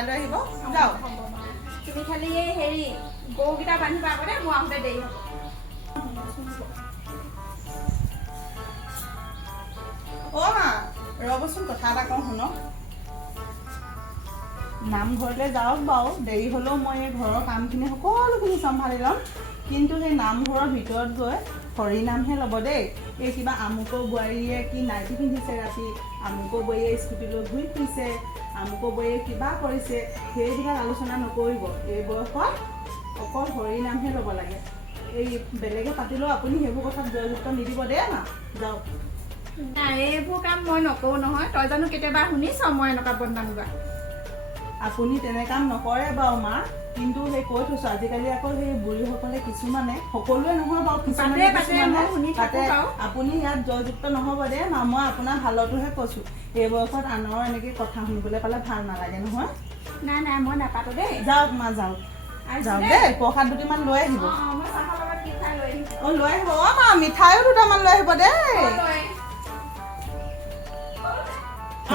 ভৰাই লৈ আহিব যাওক তুমি খালি এই হেৰি গৰুকেইটা বান্ধিবা আগতে মোৰ আহোঁতে দেৰি হ'ব অ' মা ৰ'বচোন কথা এটা কওঁ শুনক নামঘৰলৈ যাওক বাৰু দেৰি হ'লেও মই এই ঘৰৰ কামখিনি সকলোখিনি চম্ভালি ল'ম কিন্তু সেই নামঘৰৰ ভিতৰত গৈ হৰিনামহে ল'ব দেই এই কিবা আমুকৰ বোৱাৰীয়ে কি নাইটি পিন্ধিছে ৰাতি আমুকৰ বোৱাৰীয়ে স্কুটি লৈ ঘূৰি ফুৰিছে আমুকৰ বোৱাৰীয়ে কিবা কৰিছে সেইবিলাক আলোচনা নকৰিব এই বয়সত অকল হৰিনামহে ল'ব লাগে এই বেলেগে পাতিলেও আপুনি সেইবোৰ কথাত জয়যুক্ত নিদিব দেই মা যাওক নাই এইবোৰ কাম মই নকৰোঁ নহয় তই জানো কেতিয়াবা শুনিছ মই এনেকুৱা বদনাম গোৱা আপুনি তেনে কাম নকৰে বাৰু মা কিন্তু সেই কৈ থৈছো আজিকালি আকৌ সেই বুঢ়ীসকলে কিছুমানে সকলোৱে নহয় বাৰু কিছুমানে তাতে আপুনি ইয়াত জয়যুক্ত নহ'ব দেই মা মই আপোনাৰ ভালটোহে কৈছোঁ এই বয়সত আনৰ এনেকৈ কথা শুনিবলৈ পালে ভাল নালাগে নহয় নাই নাই মই নাপাতো দেই যাওক মা যাওক যাওক দেই প্ৰসাদ দুটিমান লৈ আহিব মই চাহৰ লগত কি খাই লৈ আহিম লৈ আহিব অ' মা মিঠাইও দুটামান লৈ আহিব দেই